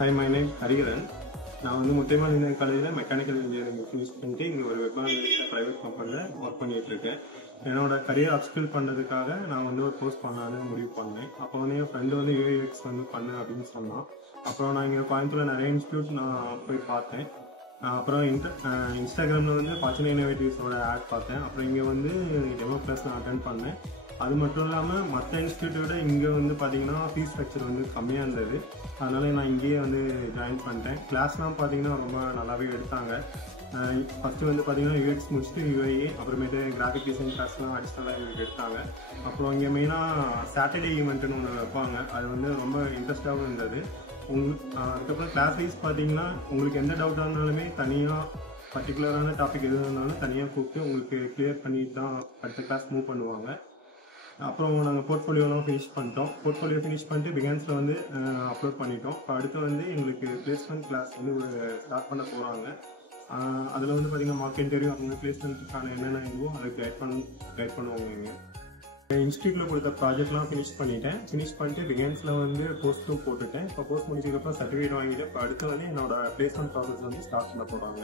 Hi, my name is Hariharan. நான் வந்து Muthayammal engineering காலேஜில் மெக்கானிக்கல் இன்ஜினியரிங் ஃபினிஷ் பண்ணிட்டு இங்கே ஒரு வெப் அனலிஸ்ட் ப்ரைவேட் கம்பெனியில் ஒர்க் பண்ணிட்டு இருக்கேன். என்னோட கரியர் அப்ஸ்கில் பண்ணுறதுக்காக நான் வந்து ஒரு கோர்ஸ் பண்ணலான்னு முடிவு பண்ணேன். அப்போ வந்து என் ஃப்ரெண்டு வந்து யூஐஎக்ஸ் வந்து பண்ணு அப்படின்னு சொன்னான். அப்புறம் நான் இங்கே கோயம்புத்தூரில் நிறைய இன்ஸ்டியூட் நான் போய் பார்த்தேன். அப்புறம் இன்ஸ்டாகிராமில் வந்து ஃபார்ச்சுனேட் இன்னோவேட்டிவ்ஸோட ஆட் பார்த்தேன். அப்புறம் இங்கே வந்து டெமோ கிளாஸ் நான் அட்டென்ட் பண்ணேன். அது மட்டும் இல்லாமல் மற்ற இன்ஸ்டியூட்டோட இங்கே வந்து பார்த்தீங்கன்னா ஃபீஸ் ஸ்ட்ரக்சர் வந்து கம்மியாக இருந்தது. அதனால நான் இங்கேயே வந்து ஜாயின் பண்ணிட்டேன். கிளாஸ்லாம் பார்த்தீங்கன்னா ரொம்ப நல்லாவே எடுத்தாங்க. ஃபஸ்ட்டு வந்து பார்த்தீங்கன்னா யூஎக்ஸ் முடிச்சுட்டு யூஐஏ, அப்புறமேட்டு கிராஃபிக் டிசைன் கிளாஸ்லாம் அடிஷ்னலாக எங்களுக்கு எடுத்தாங்க. அப்புறம் இங்கே மெயினாக சாட்டர்டே ஈவெண்ட்டுன்னு ஒன்று வைப்பாங்க. அது வந்து ரொம்ப இன்ட்ரெஸ்டாகவும் இருந்தது. அதுக்கப்புறம் கிளாஸ் வைஸ் பார்த்தீங்கன்னா உங்களுக்கு எந்த டவுட்டாக இருந்தாலுமே தனியாக பர்டிகுலரான டாபிக் எது இருந்தாலும் தனியாக கூப்பிட்டு உங்களுக்கு கிளியர் பண்ணிட்டு தான் அடுத்த கிளாஸ் மூவ் பண்ணுவாங்க. அப்புறம் நாங்கள் போர்ட்ஃபோலியோலாம் ஃபினிஷ் பண்ணிட்டோம். போர்ட்ஃபோலியோ ஃபினிஷ் பண்ணிட்டு பிகான்ஸில் வந்து அப்லோட் பண்ணிட்டோம். இப்போ அடுத்து வந்து எங்களுக்கு பிளேஸ்மெண்ட் கிளாஸ் வந்து ஒரு ஸ்டார்ட் பண்ண போகிறாங்க. அதில் வந்து பார்த்திங்கன்னா மார்க் இன்டர்வியூ அவங்க பிளேஸ்மெண்ட்டுக்கான என்னென்ன இதுவோ அதை கைட் பண்ணுவாங்க. எங்கள் இன்ஸ்டியூட்டில் கொடுத்த ப்ராஜெக்ட்லாம் ஃபினிஷ் பண்ணிட்டு பிகான்ஸில் வந்து போஸ்ட்டும் போட்டுட்டேன். இப்போ போஸ்ட் முடிச்சதுக்கப்புறம் சர்டிஃபிகேட் வாங்கிட்டு இப்போ அடுத்து வந்து என்னோட பிளேஸ்மெண்ட் ப்ராசஸ் வந்து ஸ்டார்ட் பண்ண போகிறாங்க.